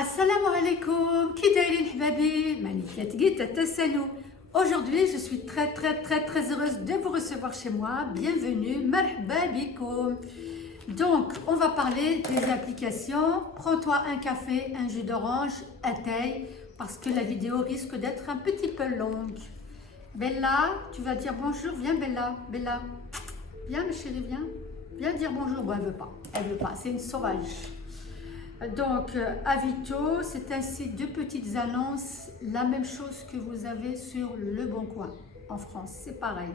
Assalamu alaikum, qui دايرين حبابي ماني تلقيت تتسالوا. Aujourd'hui, je suis très heureuse de vous recevoir chez moi. Bienvenue, marhaba bikoum. Donc, on va parler des applications. Prends-toi un café, un jus d'orange, un thé, parce que la vidéo risque d'être un petit peu longue. Bella, tu vas dire bonjour. Viens Bella, Bella. Viens ma chérie, viens. Viens dire bonjour. Bon, elle veut pas, c'est une sauvage. Donc, Avito, c'est un site de petites annonces, la même chose que vous avez sur Le Bon Coin en France, c'est pareil.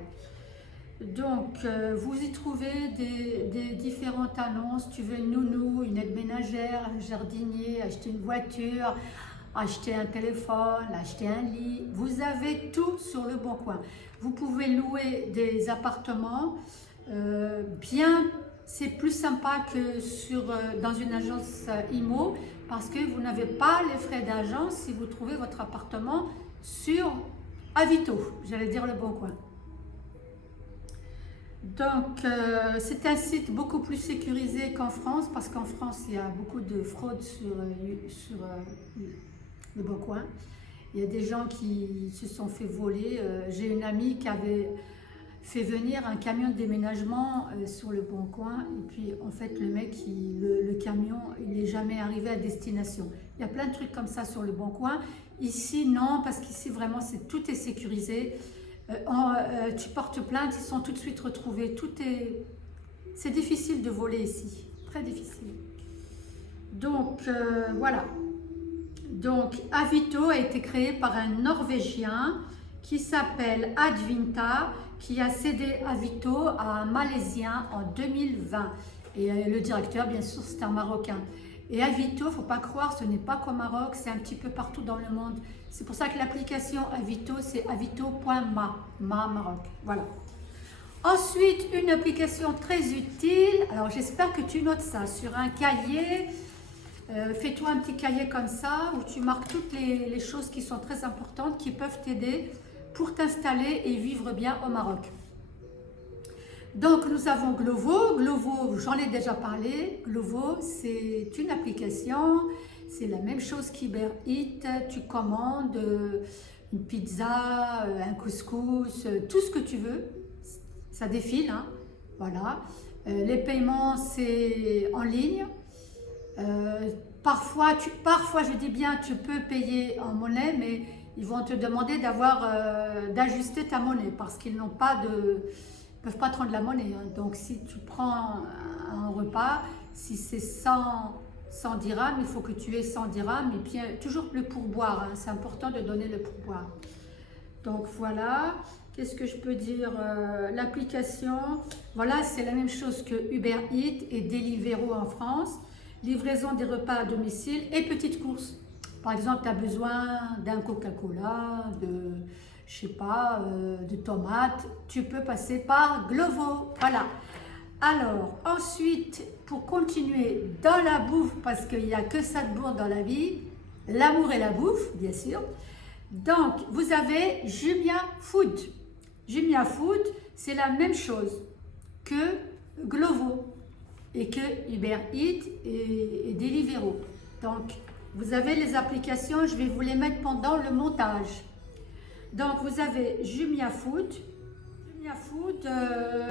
Donc, vous y trouvez des différentes annonces. Tu veux une nounou, une aide ménagère, un jardinier, acheter une voiture, acheter un téléphone, acheter un lit. Vous avez tout sur Le Bon Coin. Vous pouvez louer des appartements c'est plus sympa que dans une agence IMO parce que vous n'avez pas les frais d'agence si vous trouvez votre appartement sur Avito, j'allais dire Le Bon Coin. Donc, c'est un site beaucoup plus sécurisé qu'en France parce qu'en France, il y a beaucoup de fraude sur Le Bon Coin. Il y a des gens qui se sont fait voler. J'ai une amie qui avait fait venir un camion de déménagement sur Le Bon Coin et puis en fait le mec, le camion, il n'est jamais arrivé à destination. Il y a plein de trucs comme ça sur Le Bon Coin. Ici non, parce qu'ici vraiment tout est sécurisé. Tu portes plainte, ils sont tout de suite retrouvés. C'est difficile de voler ici, très difficile. Donc voilà. Donc Avito a été créé par un Norvégien qui s'appelle Advinta, qui a cédé Avito à un Malaisien en 2020. Et le directeur, bien sûr, c'est un Marocain. Et Avito, il ne faut pas croire, ce n'est pas qu'au Maroc, c'est un petit peu partout dans le monde. C'est pour ça que l'application Avito, c'est avito.ma, Maroc. Voilà. Ensuite, une application très utile. Alors, j'espère que tu notes ça sur un cahier. Fais-toi un petit cahier comme ça, où tu marques toutes les choses qui sont très importantes, qui peuvent t'aider pour t'installer et vivre bien au Maroc. Donc nous avons Glovo. Glovo, j'en ai déjà parlé. Glovo, c'est une application, c'est la même chose qu'Uber Eats. Tu commandes une pizza, un couscous, tout ce que tu veux. Ça défile, hein. Voilà. Les paiements, c'est en ligne. Parfois, je dis bien, tu peux payer en monnaie, mais ils vont te demander d'ajuster ta monnaie parce qu'ils n'ont pas peuvent pas te rendre la monnaie. Hein. Donc, si tu prends un repas, si c'est 100 dirhams, il faut que tu aies 100 dirhams et puis toujours le pourboire. Hein. C'est important de donner le pourboire. Donc, voilà. Qu'est-ce que je peux dire? L'application, voilà, c'est la même chose que Uber Eats et Deliveroo en France. Livraison des repas à domicile et petites courses. Par exemple, tu as besoin d'un Coca-Cola, je sais pas, de tomates. Tu peux passer par Glovo. Voilà. Alors, ensuite, pour continuer dans la bouffe, parce qu'il n'y a que ça de bon dans la vie, l'amour et la bouffe, bien sûr. Donc, vous avez Jumia Food. Jumia Food, c'est la même chose que Glovo et que Uber Eats et Deliveroo. Donc, vous avez les applications, je vais vous les mettre pendant le montage. Donc, vous avez Jumia Food. Jumia Food,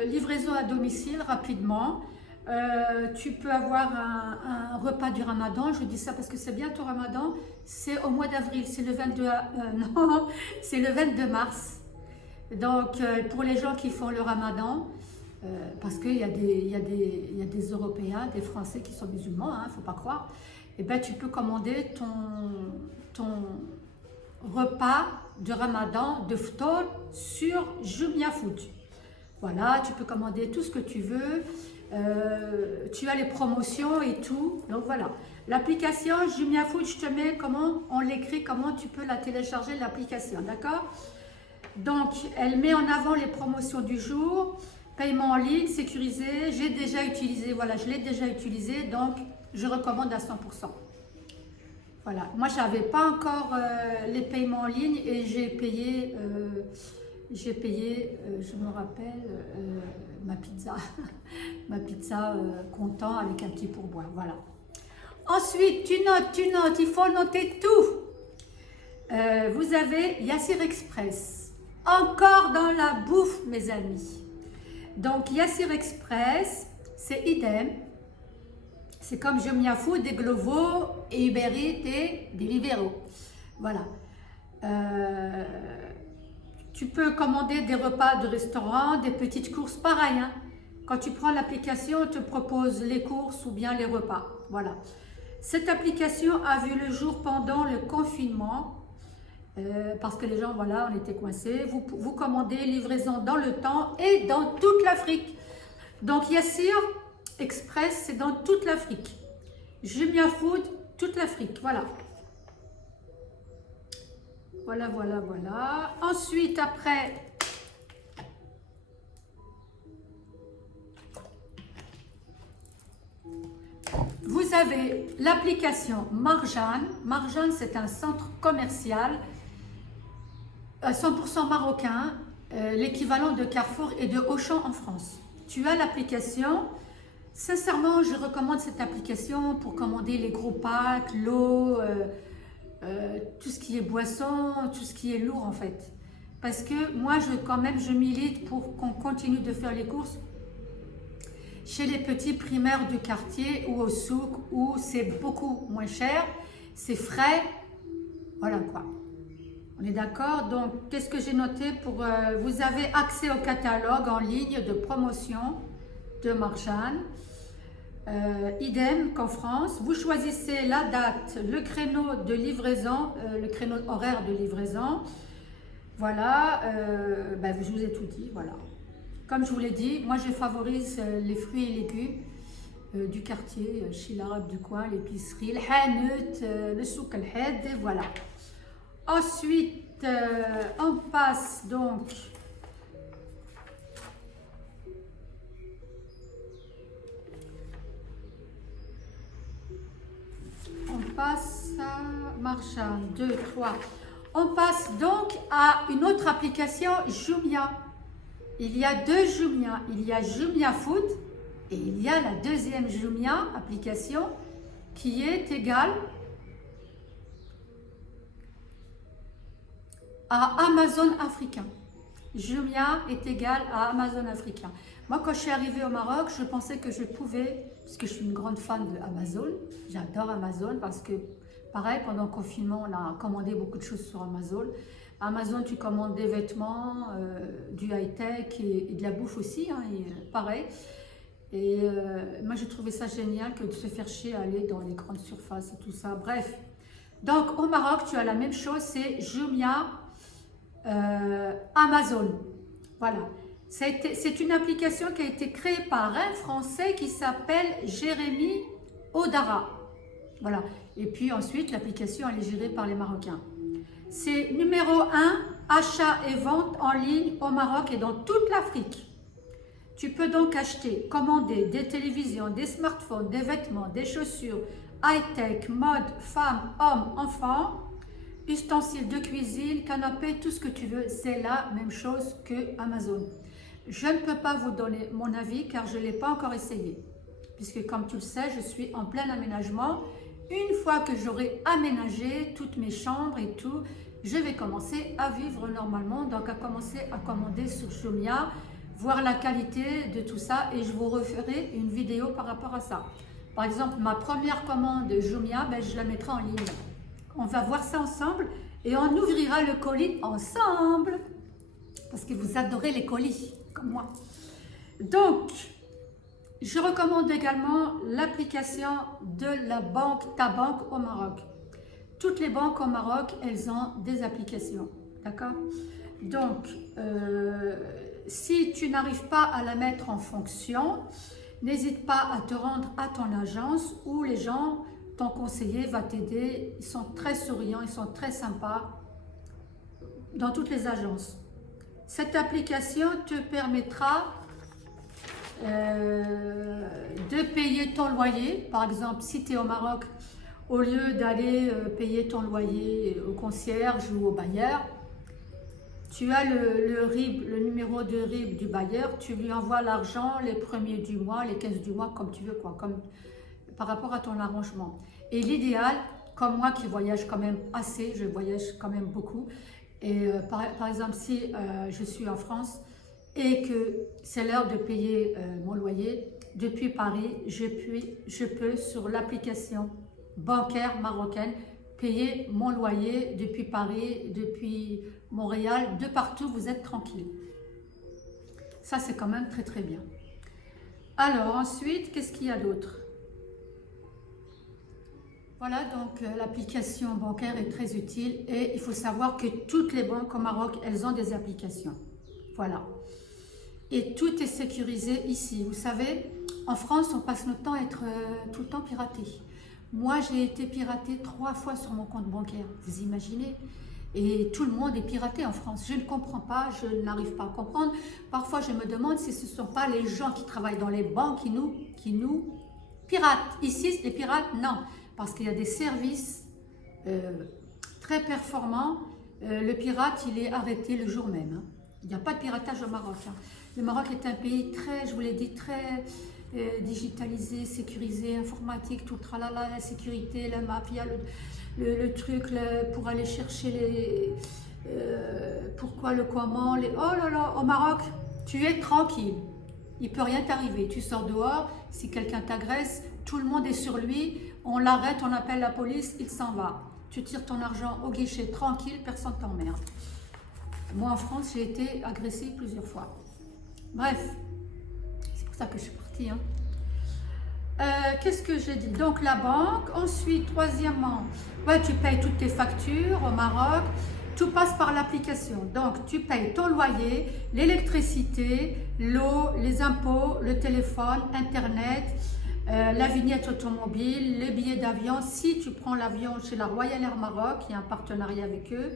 livraison à domicile rapidement. Tu peux avoir un repas du Ramadan. Je dis ça parce que c'est bientôt Ramadan. C'est au mois d'avril, c'est le 22, non, c'est le 22 mars. Donc, pour les gens qui font le Ramadan, parce qu'il y a des Européens, des Français qui sont musulmans, il ne faut pas croire, et ben, tu peux commander ton repas de Ramadan, de Ftor, sur Jumia Food. Voilà, tu peux commander tout ce que tu veux, tu as les promotions et tout, donc voilà. L'application Jumia Food, je te mets comment on l'écrit, comment tu peux la télécharger, l'application, d'accord? Donc, elle met en avant les promotions du jour, paiement en ligne, sécurisé, j'ai déjà utilisé, voilà, je l'ai déjà utilisé, donc je recommande à 100%. Voilà, moi je n'avais pas encore les paiements en ligne et j'ai payé, je me rappelle, ma pizza, ma pizza comptant avec un petit pourboire, voilà. Ensuite, tu notes, il faut noter tout. Vous avez Yassir Express, encore dans la bouffe, mes amis. Donc, Yassir Express, c'est idem. C'est comme Jumia Food, des Glovo, et Uber Eats et Deliveroo. Voilà. Tu peux commander des repas de restaurant, des petites courses, pareil. Hein. Quand tu prends l'application, on te propose les courses ou bien les repas. Voilà. Cette application a vu le jour pendant le confinement. Parce que les gens, voilà, on était coincés. Vous commandez livraison dans le temps et dans toute l'Afrique. Donc Yassir Express, c'est dans toute l'Afrique. Jumia Food, toute l'Afrique, voilà. Voilà, voilà, voilà. Ensuite, après, vous avez l'application Marjan. Marjan, c'est un centre commercial 100% marocain, l'équivalent de Carrefour et de Auchan en France. Tu as l'application. Sincèrement, je recommande cette application pour commander les gros packs, l'eau, tout ce qui est boisson, tout ce qui est lourd en fait. Parce que moi, quand même, je milite pour qu'on continue de faire les courses chez les petits primaires du quartier ou au souk où c'est beaucoup moins cher, c'est frais, voilà quoi. On est d'accord? Donc, qu'est-ce que j'ai noté pour... vous avez accès au catalogue en ligne de promotion de Marjan. Idem qu'en France. Vous choisissez la date, le créneau de livraison, le créneau horaire de livraison. Voilà, je vous ai tout dit, voilà. Comme je vous l'ai dit, moi je favorise les fruits et légumes du quartier, chez l'arabe du coin, l'épicerie, le hanut, le souk al-had, et voilà. Ensuite, on passe donc à Marjan, 2, 3. On passe donc à une autre application, Jumia. Il y a deux Jumia. Il y a Jumia Food et il y a la deuxième Jumia application qui est égale à Amazon africain. Jumia est égal à Amazon africain. Moi, quand je suis arrivée au Maroc, je pensais que je pouvais, parce que je suis une grande fan de Amazon, j'adore Amazon parce que, pareil, pendant le confinement, on a commandé beaucoup de choses sur Amazon. Amazon, tu commandes des vêtements, du high-tech et de la bouffe aussi, hein, et, pareil. Et moi, j'ai trouvé ça génial que de se faire chier à aller dans les grandes surfaces et tout ça. Bref, donc au Maroc, tu as la même chose, c'est Jumia Amazon. Voilà. C'est une application qui a été créée par un Français qui s'appelle Jérémy Odara. Voilà. Et puis ensuite, l'application elle est gérée par les Marocains. C'est numéro 1, achat et vente en ligne au Maroc et dans toute l'Afrique. Tu peux donc acheter, commander des télévisions, des smartphones, des vêtements, des chaussures, high-tech, mode, femmes, hommes, enfants, ustensiles de cuisine, canapé, tout ce que tu veux. C'est la même chose que Amazon. Je ne peux pas vous donner mon avis car je ne l'ai pas encore essayé. Puisque comme tu le sais, je suis en plein aménagement. Une fois que j'aurai aménagé toutes mes chambres et tout, je vais commencer à vivre normalement. Donc à commencer à commander sur Jumia, voir la qualité de tout ça et je vous referai une vidéo par rapport à ça. Par exemple, ma première commande Jumia, je la mettrai en ligne. On va voir ça ensemble et on ouvrira le colis ensemble. Parce que vous adorez les colis, comme moi. Donc, je recommande également l'application de la banque Ta Banque au Maroc. Toutes les banques au Maroc, elles ont des applications. D'accord? Donc, si tu n'arrives pas à la mettre en fonction, n'hésite pas à te rendre à ton agence où les gens, ton conseiller va t'aider. Ils sont très souriants, ils sont très sympas dans toutes les agences. Cette application te permettra de payer ton loyer. Par exemple, si tu es au Maroc, au lieu d'aller payer ton loyer au concierge ou au bailleur, tu as le RIB, le numéro de RIB du bailleur, tu lui envoies l'argent les premiers du mois, les 15 du mois, comme tu veux, quoi, comme, par rapport à ton arrangement. Et l'idéal, comme moi qui voyage quand même assez, je voyage quand même beaucoup, et par exemple si je suis en France et que c'est l'heure de payer mon loyer, depuis Paris, je peux sur l'application bancaire marocaine payer mon loyer depuis Paris, depuis Montréal, de partout, vous êtes tranquille. Ça, c'est quand même très très bien. Alors ensuite, qu'est-ce qu'il y a d'autre? Voilà, donc l'application bancaire est très utile et il faut savoir que toutes les banques au Maroc, elles ont des applications. Voilà. Et tout est sécurisé ici. Vous savez, en France, on passe notre temps à être tout le temps piraté. Moi, j'ai été piraté 3 fois sur mon compte bancaire. Vous imaginez? Et tout le monde est piraté en France. Je ne comprends pas, je n'arrive pas à comprendre. Parfois, je me demande si ce ne sont pas les gens qui travaillent dans les banques qui nous pirates. Ici, les pirates, non. Parce qu'il y a des services très performants. Le pirate, il est arrêté le jour même. Hein. Il n'y a pas de piratage au Maroc. Hein. Le Maroc est un pays très, je vous l'ai dit, très digitalisé, sécurisé, informatique, tout le tralala, la sécurité, la mafia, le truc pour aller chercher les pourquoi, le comment, oh là là, au Maroc, tu es tranquille, il peut rien t'arriver, tu sors dehors, si quelqu'un t'agresse, tout le monde est sur lui, on l'arrête, on appelle la police, il s'en va, tu tires ton argent au guichet tranquille, personne t'emmerde. Moi en France, j'ai été agressée plusieurs fois. Bref, c'est pour ça que je suis partie. Hein. Qu'est-ce que j'ai dit? Donc la banque, ensuite, troisièmement, ouais, tu payes toutes tes factures au Maroc, tout passe par l'application. Donc tu payes ton loyer, l'électricité, l'eau, les impôts, le téléphone, Internet, la vignette automobile, les billets d'avion. Si tu prends l'avion chez la Royal Air Maroc, il y a un partenariat avec eux,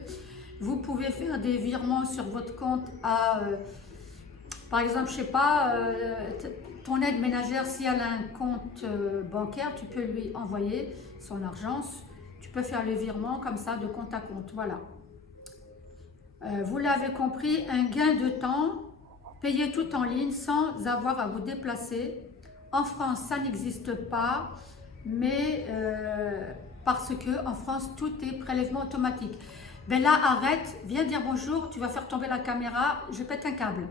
vous pouvez faire des virements sur votre compte à... par exemple, je sais pas, ton aide ménagère, si elle a un compte bancaire, tu peux lui envoyer son argent. Tu peux faire le virement comme ça de compte à compte. Voilà. Vous l'avez compris, un gain de temps, payer tout en ligne sans avoir à vous déplacer. En France, ça n'existe pas, mais parce que en France, tout est prélèvement automatique. Ben là, arrête, viens dire bonjour, tu vas faire tomber la caméra, je pète un câble.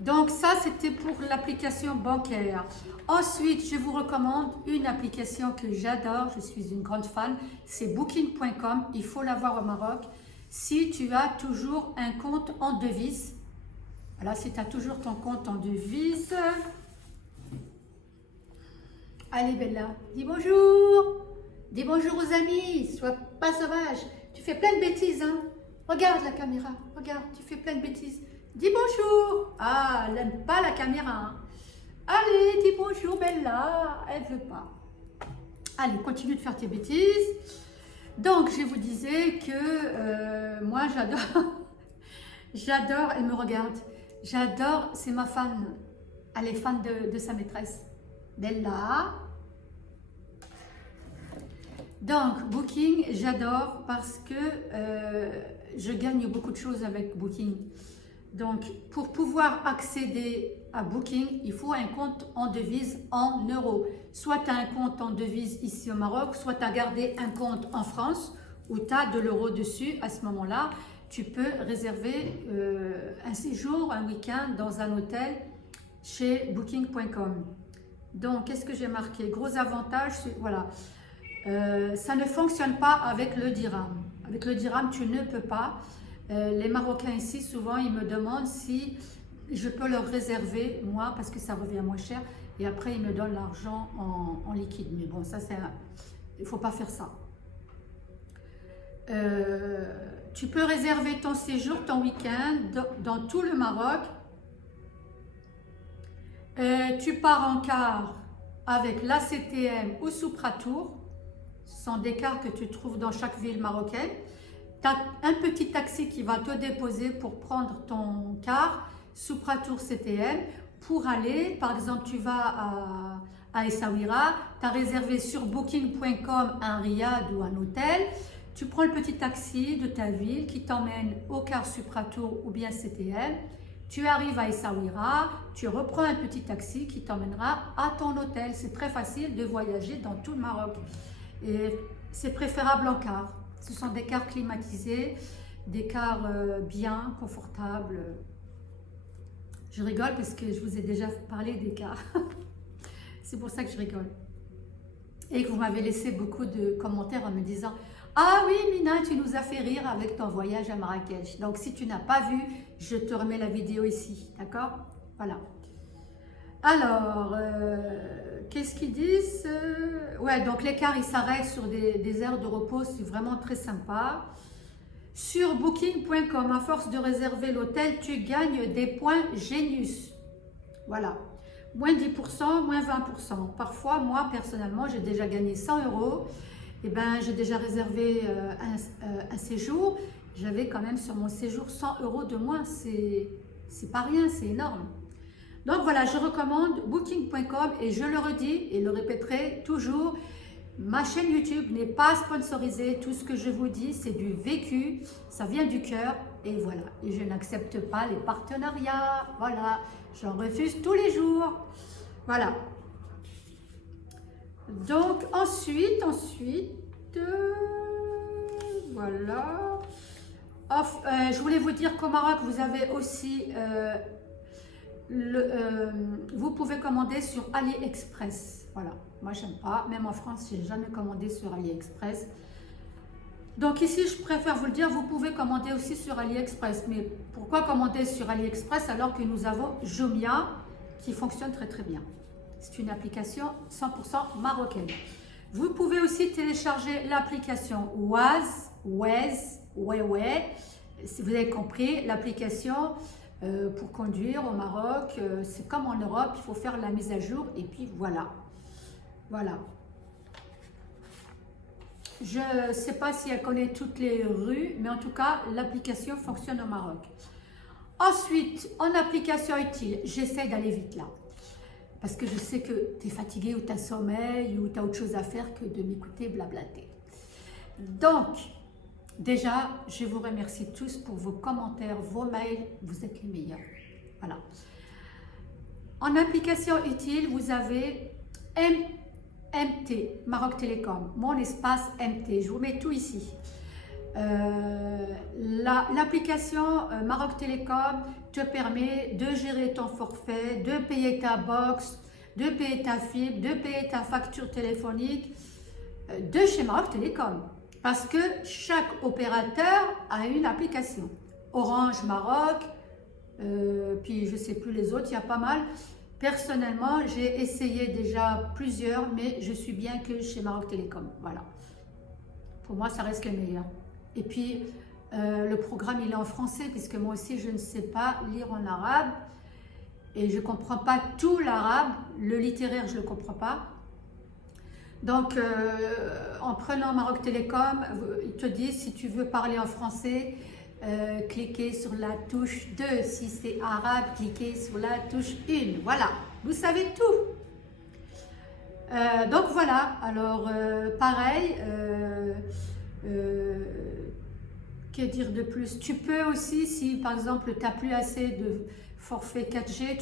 Donc ça, c'était pour l'application bancaire. Ensuite, je vous recommande une application que j'adore, je suis une grande fan, c'est Booking.com, il faut l'avoir au Maroc. Si tu as toujours un compte en devise, voilà, si tu as toujours ton compte en devise, allez Bella, dis bonjour aux amis, sois pas sauvage, tu fais plein de bêtises, hein. Regarde la caméra, regarde, tu fais plein de bêtises. Dis bonjour. Ah, elle n'aime pas la caméra. Hein. Allez, dis bonjour Bella. Elle ne veut pas. Allez, continue de faire tes bêtises. Donc, je vous disais que moi, j'adore, elle me regarde. J'adore, c'est ma fan. Elle est fan de sa maîtresse. Bella. Donc, Booking, j'adore parce que je gagne beaucoup de choses avec Booking. Donc, pour pouvoir accéder à Booking, il faut un compte en devise en euros. Soit tu as un compte en devise ici au Maroc, soit tu as gardé un compte en France où tu as de l'euro dessus. À ce moment-là, tu peux réserver un séjour, un week-end dans un hôtel chez Booking.com. Donc, qu'est-ce que j'ai marqué? Gros avantage, voilà. Ça ne fonctionne pas avec le dirham. Avec le dirham, tu ne peux pas. Les Marocains ici, souvent, ils me demandent si je peux leur réserver, moi, parce que ça revient moins cher. Et après, ils me donnent l'argent en liquide. Mais bon, ça, il ne faut pas faire ça. Tu peux réserver ton séjour, ton week-end dans tout le Maroc. Tu pars en car avec l'ACTM ou Supratour. Ce sont des cars que tu trouves dans chaque ville marocaine. Tu as un petit taxi qui va te déposer pour prendre ton car, Supratour CTM, pour aller, par exemple, tu vas à Essaouira, tu as réservé sur Booking.com un riad ou un hôtel, tu prends le petit taxi de ta ville qui t'emmène au car Supratour ou bien CTM, Tu arrives à Essaouira, tu reprends un petit taxi qui t'emmènera à ton hôtel. C'est très facile de voyager dans tout le Maroc. Et c'est préférable en car. Ce sont des cars climatisés, des cars bien, confortables. Je rigole parce que je vous ai déjà parlé des cars. C'est pour ça que je rigole. Et que vous m'avez laissé beaucoup de commentaires en me disant « Ah oui, Mina, tu nous as fait rire avec ton voyage à Marrakech. » Donc, si tu n'as pas vu, je te remets la vidéo ici. D'accord? Voilà. Alors, qu'est-ce qu'ils disent? Ouais, donc les cars, ils s'arrêtent sur des aires de repos. C'est vraiment très sympa. Sur booking.com, à force de réserver l'hôtel, tu gagnes des points Genius. Voilà. Moins 10%, moins 20%. Parfois, moi, personnellement, j'ai déjà gagné 100 €. Et ben, j'ai déjà réservé un séjour. J'avais quand même sur mon séjour 100 € de moins. C'est pas rien, c'est énorme. Donc voilà, je recommande booking.com et je le redis et le répéterai toujours. Ma chaîne YouTube n'est pas sponsorisée. Tout ce que je vous dis, c'est du vécu. Ça vient du cœur et voilà. Et je n'accepte pas les partenariats. Voilà. J'en refuse tous les jours. Voilà. Donc, ensuite, voilà. Je voulais vous dire qu'au Maroc, vous avez aussi, vous pouvez commander sur AliExpress. Voilà. Moi, j'aime pas. Même en France, j'ai jamais commandé sur AliExpress. Donc ici, je préfère vous le dire, vous pouvez commander aussi sur AliExpress. Mais pourquoi commander sur AliExpress alors que nous avons Jumia qui fonctionne très très bien? C'est une application 100% marocaine. Vous pouvez aussi télécharger l'application Waze, si vous avez compris, l'application pour conduire au Maroc. C'est comme en Europe, il faut faire la mise à jour et puis voilà. Voilà. Je ne sais pas si elle connaît toutes les rues, mais en tout cas, l'application fonctionne au Maroc. Ensuite, en application utile, j'essaie d'aller vite là. Parce que je sais que tu es fatigué ou tu as sommeil ou tu as autre chose à faire que de m'écouter blablater. Donc, déjà, je vous remercie tous pour vos commentaires, vos mails. Vous êtes les meilleurs. Voilà. En application utile, vous avez MT, Maroc Télécom, mon espace MT, je vous mets tout ici. L'application Maroc Télécom te permet de gérer ton forfait, de payer ta box, de payer ta fibre, de payer ta facture téléphonique de chez Maroc Télécom. Parce que chaque opérateur a une application. Orange Maroc, puis je ne sais plus les autres, il y a pas mal. Personnellement, j'ai essayé déjà plusieurs, mais je suis bien que chez Maroc Télécom. Voilà. Pour moi, ça reste le meilleur. Et puis, le programme, il est en français, puisque moi aussi, je ne sais pas lire en arabe. Et je ne comprends pas tout l'arabe. Le littéraire, je ne le comprends pas. Donc, en prenant Maroc Télécom, il te dit, si tu veux parler en français, cliquez sur la touche 2, si c'est arabe, cliquez sur la touche 1, voilà, vous savez tout. Donc voilà, alors pareil, que dire de plus? Tu peux aussi, si par exemple tu n'as plus assez de forfait 4G,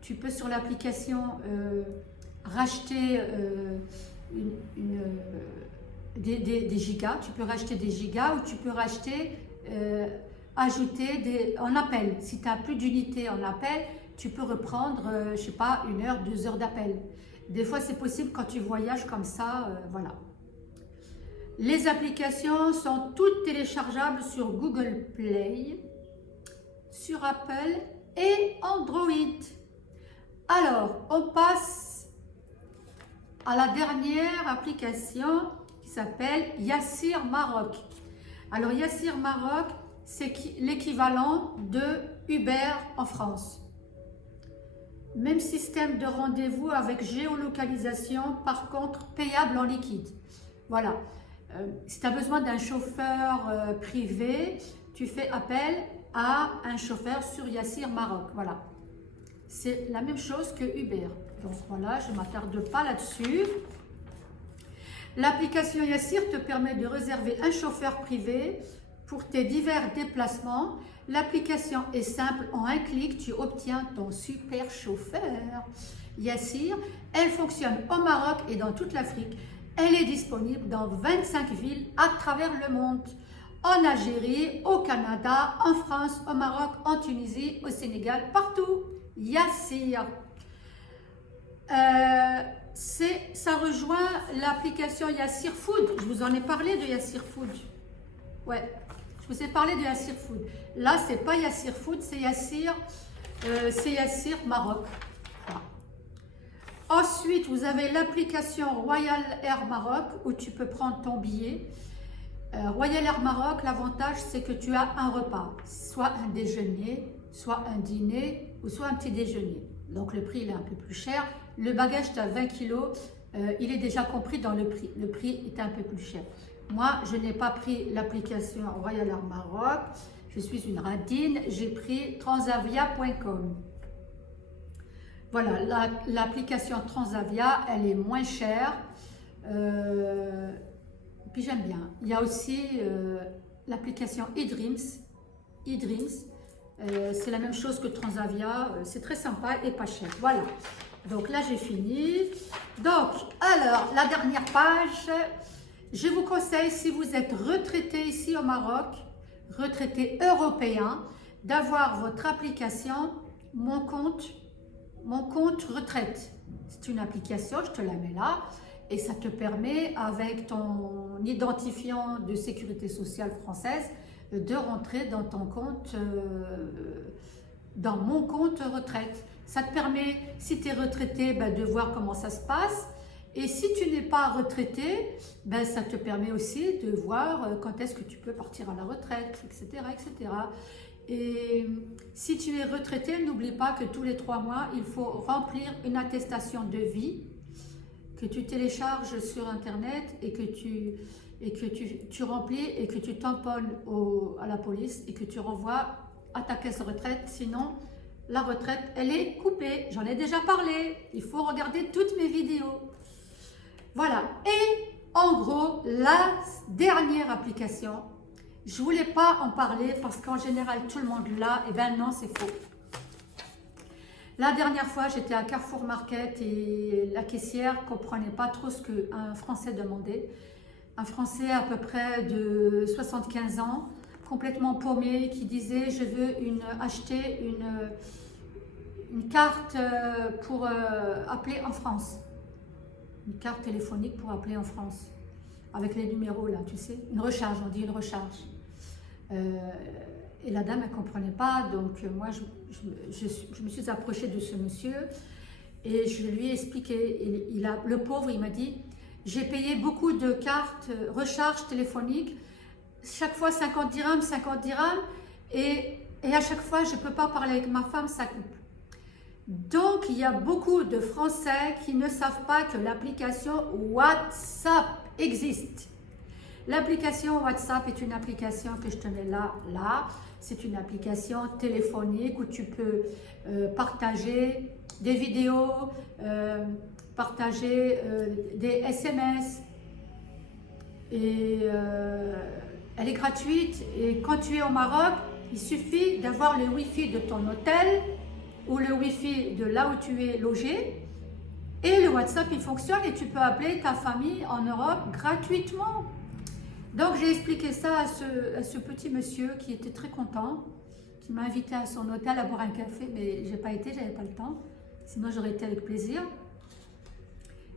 tu peux sur l'application racheter des gigas, tu peux racheter des gigas ou tu peux racheter ajouter en appel. Si tu n'as plus d'unité en appel, tu peux reprendre, je ne sais pas, 1 heure, 2 heures d'appel. Des fois, c'est possible quand tu voyages comme ça, voilà. Les applications sont toutes téléchargeables sur Google Play, sur Apple et Android. Alors, on passe à la dernière application qui s'appelle Yassir Maroc. Alors, Yassir Maroc, c'est l'équivalent de Uber en France. Même système de rendez-vous avec géolocalisation, par contre, payable en liquide. Voilà. Si tu as besoin d'un chauffeur privé, tu fais appel à un chauffeur sur Yassir Maroc. Voilà. C'est la même chose que Uber. Donc voilà, je ne m'attarde pas là-dessus. L'application Yassir te permet de réserver un chauffeur privé pour tes divers déplacements. L'application est simple, en un clic, tu obtiens ton super chauffeur. Yassir, elle fonctionne au Maroc et dans toute l'Afrique. Elle est disponible dans 25 villes à travers le monde. En Algérie, au Canada, en France, au Maroc, en Tunisie, au Sénégal, partout. Yassir. Ça rejoint l'application Yassir Food. Je vous en ai parlé de Yassir Food. Ouais, je vous ai parlé de Yassir Food. Là, c'est pas Yassir Food, c'est Yassir Maroc. Voilà. Ensuite, vous avez l'application Royal Air Maroc où tu peux prendre ton billet. Royal Air Maroc, l'avantage, c'est que tu as un repas, soit un déjeuner, soit un dîner ou soit un petit déjeuner. Donc, le prix il est un peu plus cher. Le bagage, tu as 20 kilos, il est déjà compris dans le prix. Le prix est un peu plus cher. Moi, je n'ai pas pris l'application Royal Air Maroc. Je suis une radine. J'ai pris transavia.com. Voilà, l'application Transavia, elle est moins chère. Puis j'aime bien. Il y a aussi l'application eDreams. C'est la même chose que Transavia. C'est très sympa et pas cher. Voilà. Donc là, j'ai fini. Donc, alors, la dernière page. Je vous conseille, si vous êtes retraité ici au Maroc, retraité européen, d'avoir votre application Mon compte retraite. C'est une application, je te la mets là, et ça te permet, avec ton identifiant de sécurité sociale française, de rentrer dans ton compte, dans Mon compte retraite. Ça te permet, si tu es retraité, de voir comment ça se passe. Et si tu n'es pas retraité, ça te permet aussi de voir quand est-ce que tu peux partir à la retraite, etc., etc. Et si tu es retraité, n'oublie pas que tous les 3 mois, il faut remplir une attestation de vie que tu télécharges sur Internet et que tu remplis et que tu tamponnes à la police et que tu renvoies à ta caisse de retraite. Sinon, la retraite, elle est coupée. J'en ai déjà parlé. Il faut regarder toutes mes vidéos. Voilà. Et en gros, la dernière application, je ne voulais pas en parler parce qu'en général, tout le monde l'a. Et ben non, c'est faux. La dernière fois, j'étais à Carrefour Market et la caissière ne comprenait pas trop ce qu'un Français demandait. Un Français à peu près de 75 ans, complètement paumé, qui disait « Je veux acheter une carte pour appeler en France. » Une carte téléphonique pour appeler en France. Avec les numéros là, tu sais. Une recharge, on dit une recharge. Et la dame, elle ne comprenait pas. Donc moi, je me suis approchée de ce monsieur et je lui ai expliqué. Le pauvre, il m'a dit, j'ai payé beaucoup de cartes recharge téléphonique. Chaque fois 50 dirhams, 50 dirhams. Et à chaque fois, je ne peux pas parler avec ma femme, ça coupe. Donc, il y a beaucoup de Français qui ne savent pas que l'application WhatsApp existe. L'application WhatsApp est une application que je te mets là. C'est une application téléphonique où tu peux partager des vidéos, partager des SMS. Et elle est gratuite. Et quand tu es au Maroc, il suffit d'avoir le Wi-Fi de ton hôtel ou le Wi-Fi de là où tu es logé. Et le WhatsApp, il fonctionne et tu peux appeler ta famille en Europe gratuitement. Donc, j'ai expliqué ça à ce petit monsieur qui était très content, qui m'a invité à son hôtel à boire un café, mais je n'ai pas été, je n'avais pas le temps. Sinon, j'aurais été avec plaisir.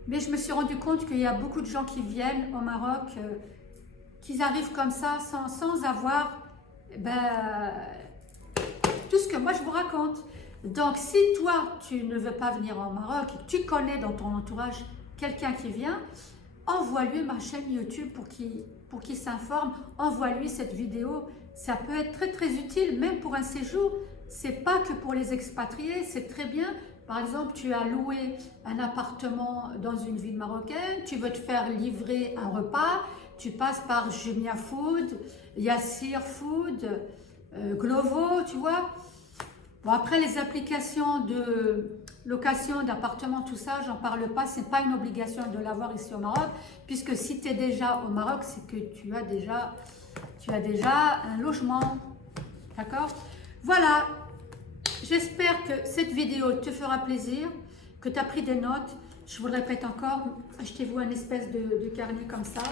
Mais je me suis rendu compte qu'il y a beaucoup de gens qui viennent au Maroc, qu'ils arrivent comme ça sans avoir tout ce que moi je vous raconte. Donc, si toi, tu ne veux pas venir au Maroc, tu connais dans ton entourage quelqu'un qui vient, envoie-lui ma chaîne YouTube pour qu'il s'informe, envoie-lui cette vidéo. Ça peut être très très utile, même pour un séjour. C'est pas que pour les expatriés, c'est très bien. Par exemple, tu as loué un appartement dans une ville marocaine, tu veux te faire livrer un repas, tu passes par Jumia Food, Yassir Food, Glovo, tu vois. Bon, après, les applications de location d'appartement, tout ça, j'en parle pas. Ce n'est pas une obligation de l'avoir ici au Maroc, puisque si tu es déjà au Maroc, c'est que tu as déjà tu as déjà un logement. D'accord? Voilà. J'espère que cette vidéo te fera plaisir, que tu as pris des notes. Je vous le répète encore, achetez-vous un espèce de carnet comme ça.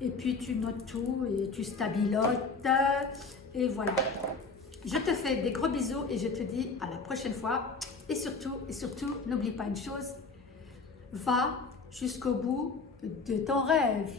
Et puis tu notes tout et tu stabilotes. Et voilà. Je te fais des gros bisous et je te dis à la prochaine fois. Et surtout, n'oublie pas une chose. Va jusqu'au bout de ton rêve.